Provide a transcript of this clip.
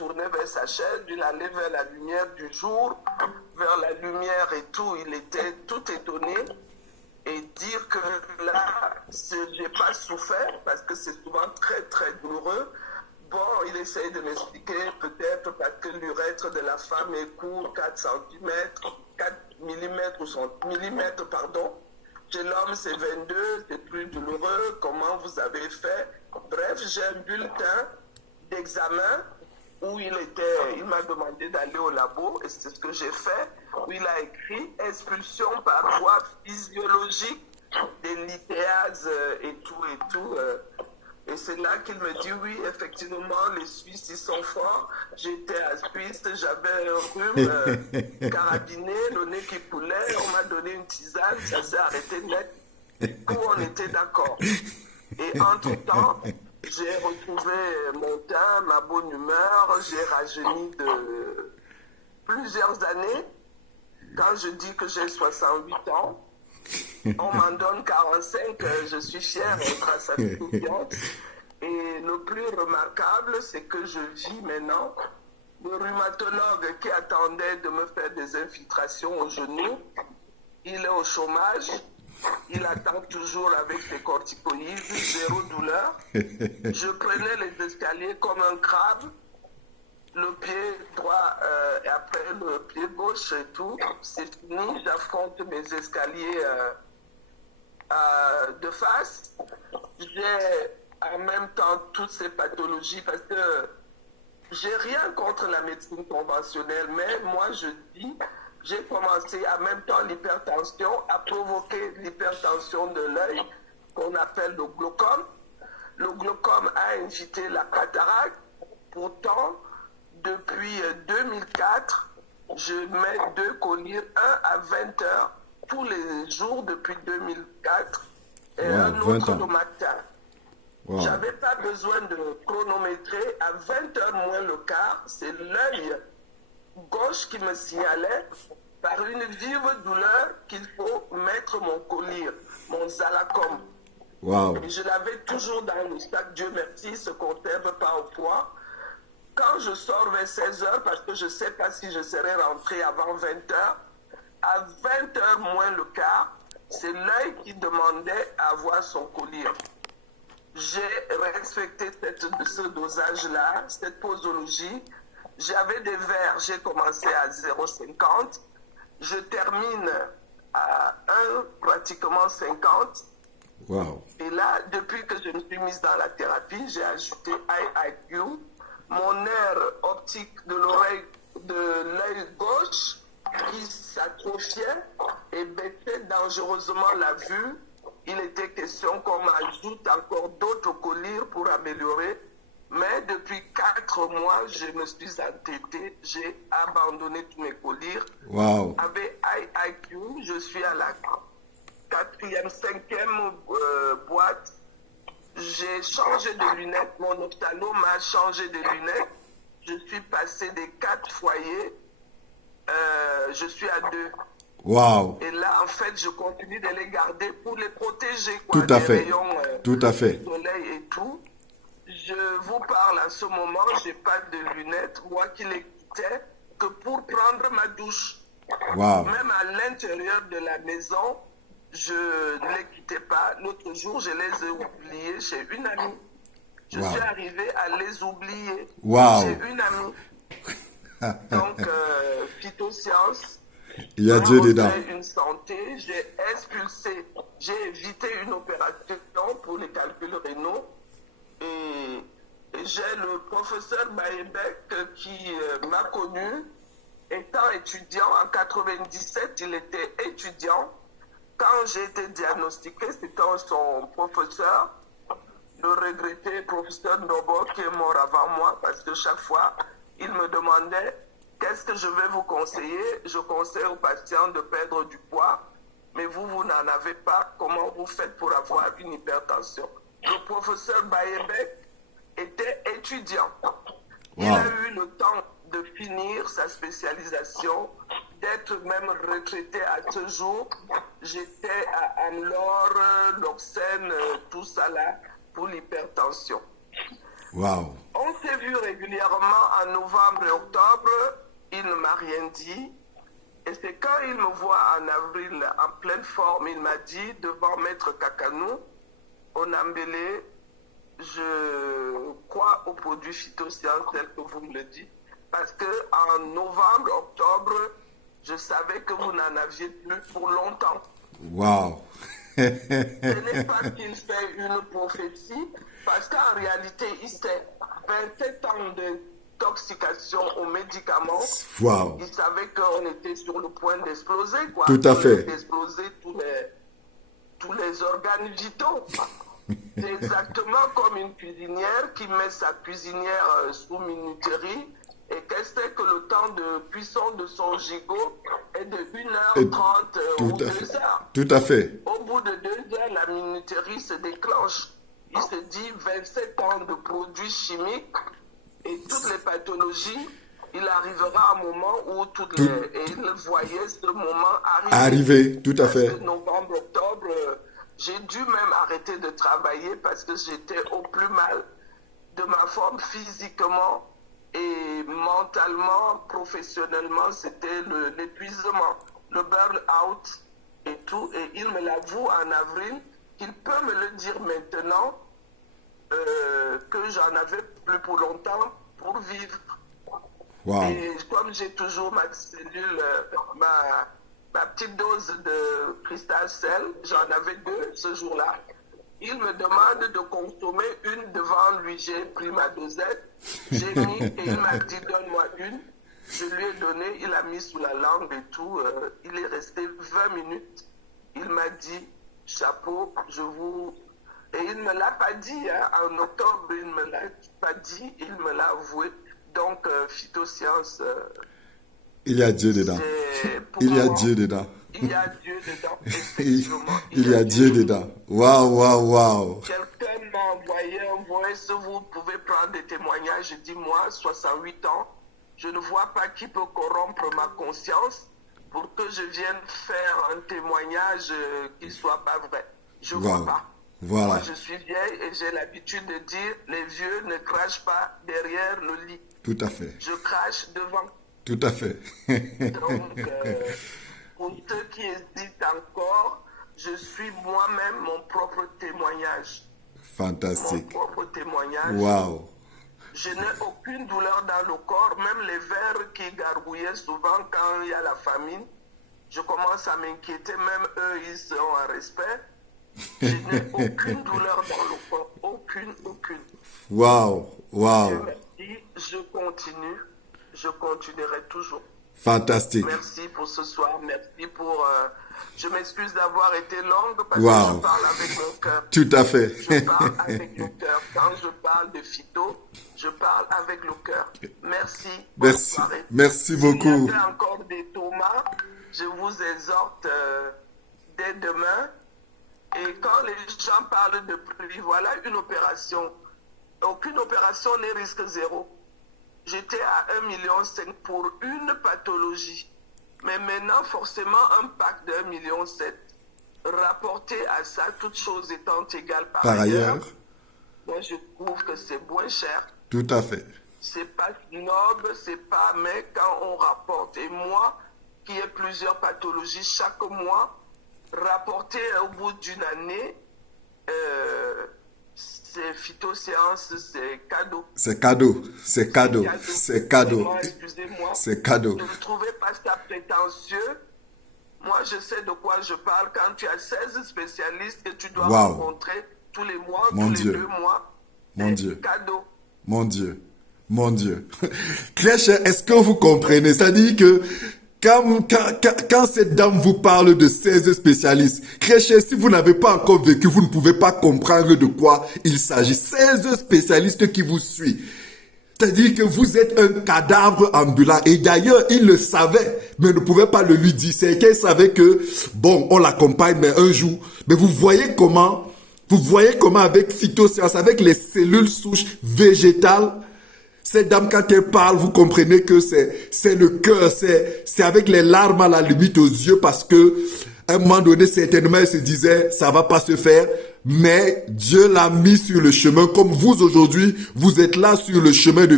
tournait vers sa chaise, il allait vers la lumière du jour, vers la lumière et tout. Il était tout étonné. Et dire que là, je n'ai pas souffert, parce que c'est souvent très, très douloureux. Bon, il essaye de m'expliquer, peut-être parce que l'urètre de la femme est court, 4 cm, 4 mm, ou millimètres, pardon. Chez l'homme, c'est 22, c'est plus douloureux. Comment vous avez fait? Bref, j'ai un bulletin d'examen où il m'a demandé d'aller au labo, et c'est ce que j'ai fait, où il a écrit expulsion par voie physiologique des lithéases et tout. Et c'est là qu'il me dit, oui, effectivement, les Suisses, ils sont forts. J'étais à Suisse, j'avais un rhume carabiné, le nez qui coulait, on m'a donné une tisane, ça s'est arrêté net. Tout on était d'accord. Et entre-temps, j'ai retrouvé mon teint, ma bonne humeur, j'ai rajeuni de plusieurs années. Quand je dis que j'ai 68 ans, on m'en donne 45, je suis fière grâce à cette confiance. Et le plus remarquable, c'est que je vis maintenant. Le rhumatologue qui attendait de me faire des infiltrations au genou, il est au chômage. Il attend toujours avec des corticoïdes, zéro douleur. Je prenais les escaliers comme un crabe, le pied droit et après le pied gauche et tout. C'est fini, j'affronte mes escaliers de face. J'ai en même temps toutes ces pathologies parce que j'ai rien contre la médecine conventionnelle, mais moi je dis, j'ai commencé en même temps l'hypertension à provoquer l'hypertension de l'œil qu'on appelle le glaucome. Le glaucome a invité la cataracte. Pourtant, depuis 2004, je mets 2 collyres, un à 20 heures tous les jours depuis 2004 et un autre le matin. Wow. J'avais pas besoin de chronométrer. À 20 heures moins le quart, c'est l'œil gauche qui me signalait par une vive douleur qu'il faut mettre mon collyre, mon Zalacom. Wow. Et je l'avais toujours dans le sac, Dieu merci, il ne se conserve pas au froid. Quand je sors vers 16 heures, parce que je ne sais pas si je serai rentré avant 20 heures, à 20 heures moins le quart, c'est l'œil qui demandait à avoir son collyre. J'ai respecté ce dosage-là, cette posologie. J'avais des verres, j'ai commencé à 0,50. Je termine à 1, pratiquement 50. Wow. Et là, depuis que je me suis mise dans la thérapie, j'ai ajouté IIQ. Mon nerf optique de l'oreille, de l'œil gauche, qui s'atrophiait et baissait dangereusement la vue. Il était question qu'on m'ajoute encore d'autres collyres pour améliorer. Mais depuis 4 mois, je me suis entêté, j'ai abandonné tous mes collyres. Wow. Avec IIQ, je suis à la 4e, 5e boîte. J'ai changé de lunettes, mon ophtalmo m'a changé de lunettes. Je suis passé des 4 foyers, je suis à 2. Wow. Et là, en fait, je continue de les garder pour les protéger. Quoi, tout à des fait. Rayons, tout à fait. du soleil et tout. Je vous parle à ce moment, je n'ai pas de lunettes, moi qui les quittais que pour prendre ma douche. Wow. Même à l'intérieur de la maison, je ne les quittais pas. L'autre jour, je les ai oubliés chez une amie. Je suis arrivé à les oublier chez une amie. Donc, phytosciences. Il y a Dieu dedans. Une santé, j'ai expulsé, j'ai évité une opération pour les calculs rénaux. Et j'ai le professeur Bayebec qui m'a connu étant étudiant en 97, il était étudiant. Quand j'ai été diagnostiqué, c'était son professeur, le regretté professeur Nobo qui est mort avant moi parce que chaque fois, il me demandait qu'est-ce que je vais vous conseiller. Je conseille aux patients de perdre du poids, mais vous n'en avez pas. Comment vous faites pour avoir une hypertension? Le professeur Bayebec était étudiant. Il a eu le temps de finir sa spécialisation, d'être même retraité à ce jour. J'étais à Anne-Laure, Loxène, tout ça là, pour l'hypertension. Wow. On s'est vu régulièrement en novembre et octobre, il ne m'a rien dit. Et c'est quand il me voit en avril en pleine forme, il m'a dit devant Maître Kakanou, au Nambélé, je crois aux produits phytosciences tels que vous me le dites. Parce qu'en novembre, octobre, je savais que vous n'en aviez plus pour longtemps. Wow. Ce n'est pas qu'il fait une prophétie, parce qu'en réalité, il s'est 27 ans d'intoxication aux médicaments. Wow. Il savait qu'on était sur le point d'exploser, quoi. Tout à fait. D'exploser tous les organes vitaux. C'est exactement comme une cuisinière qui met sa cuisinière sous minuterie et qu'elle sait que le temps de cuisson de son gigot est de 1h30 ou 2 heures. Tout à fait. Au bout de 2 heures, la minuterie se déclenche. Il se dit 27 ans de produits chimiques et toutes les pathologies, il arrivera un moment où et il voyait ce moment arriver. Tout à fait. Novembre, octobre, j'ai dû même arrêter de travailler parce que j'étais au plus mal de ma forme physiquement et mentalement, professionnellement, c'était l'épuisement, le burn-out et tout. Et il me l'avoue en avril, qu'il peut me le dire maintenant que j'en avais plus pour longtemps pour vivre. Wow. Et comme j'ai toujours ma cellule, ma petite dose de cristal sel, j'en avais 2 ce jour-là. Il me demande de consommer une devant lui. J'ai pris ma dosette, j'ai mis et il m'a dit donne-moi une. Je lui ai donné, il a mis sous la langue et tout. Il est resté 20 minutes. Il m'a dit chapeau, Et il ne me l'a pas dit, hein. En octobre, il ne me l'a pas dit, il me l'a avoué. Donc, phytosciences. Il y a Dieu dedans. Il y a Dieu dedans. Il y a Dieu dedans, effectivement. Il y a Dieu dedans. Waouh, waouh, waouh. Quelqu'un m'a envoyé un voice, vous pouvez prendre des témoignages. Je dis, moi, 68 ans, je ne vois pas qui peut corrompre ma conscience pour que je vienne faire un témoignage qui ne soit pas vrai. Je ne vois pas. Voilà. Moi, je suis vieille et j'ai l'habitude de dire, les vieux ne crachent pas derrière le lit. Tout à fait. Je crache devant. Tout à fait. Donc, pour ceux qui hésitent encore, je suis moi-même mon propre témoignage. Fantastique. Mon propre témoignage. Waouh. Je n'ai aucune douleur dans le corps, même les vers qui gargouillaient souvent quand il y a la famine. Je commence à m'inquiéter, même eux, ils sont en respect. Je n'ai aucune douleur dans le corps, aucune. Waouh, waouh. Je continue, je continuerai toujours. Fantastique. Merci pour ce soir, merci pour... je m'excuse d'avoir été longue parce que je parle avec mon cœur. Tout à fait. Je parle avec le cœur. Quand je parle de phyto, je parle avec le cœur. Merci. Merci. Merci beaucoup. S'il y a encore des Thomas, je vous exhorte dès demain. Et quand les gens parlent de prix, voilà une opération. Aucune opération n'est risque zéro. J'étais à 1,5 million pour une pathologie. Mais maintenant, forcément, un pack de 1,7 million. Rapporté à ça, toutes choses étant égales par ailleurs, moi je trouve que c'est moins cher. Tout à fait. C'est pas noble, c'est pas, mais quand on rapporte, et moi, qui ai plusieurs pathologies chaque mois, rapporté au bout d'une année, c'est phytoséance, c'est cadeau. C'est cadeau, c'est cadeau, c'est cadeau. Excusez-moi, c'est cadeau. Ne trouvez pas ça prétentieux. Moi, je sais de quoi je parle. Quand tu as 16 spécialistes que tu dois rencontrer tous les mois, Mon tous Dieu. les 2 mois, Mon c'est Dieu. cadeau. Mon Dieu. Mon Dieu. Très cher, est-ce que vous comprenez? C'est-à-dire que quand cette dame vous parle de 16 spécialistes, très cher, si vous n'avez pas encore vécu, vous ne pouvez pas comprendre de quoi il s'agit. 16 spécialistes qui vous suivent. C'est-à-dire que vous êtes un cadavre ambulant. Et d'ailleurs, il le savait, mais ne pouvait pas le lui dire. C'est qu'elle savait que, bon, on l'accompagne, mais un jour. Mais vous voyez comment avec phytosciences, avec les cellules souches végétales, cette dame, quand elle parle, vous comprenez que c'est le cœur, c'est avec les larmes à la limite aux yeux, parce que, à un moment donné, certainement, elle se disait, ça va pas se faire. mais Dieu l'a mis sur le chemin, comme vous aujourd'hui, vous êtes là sur le chemin de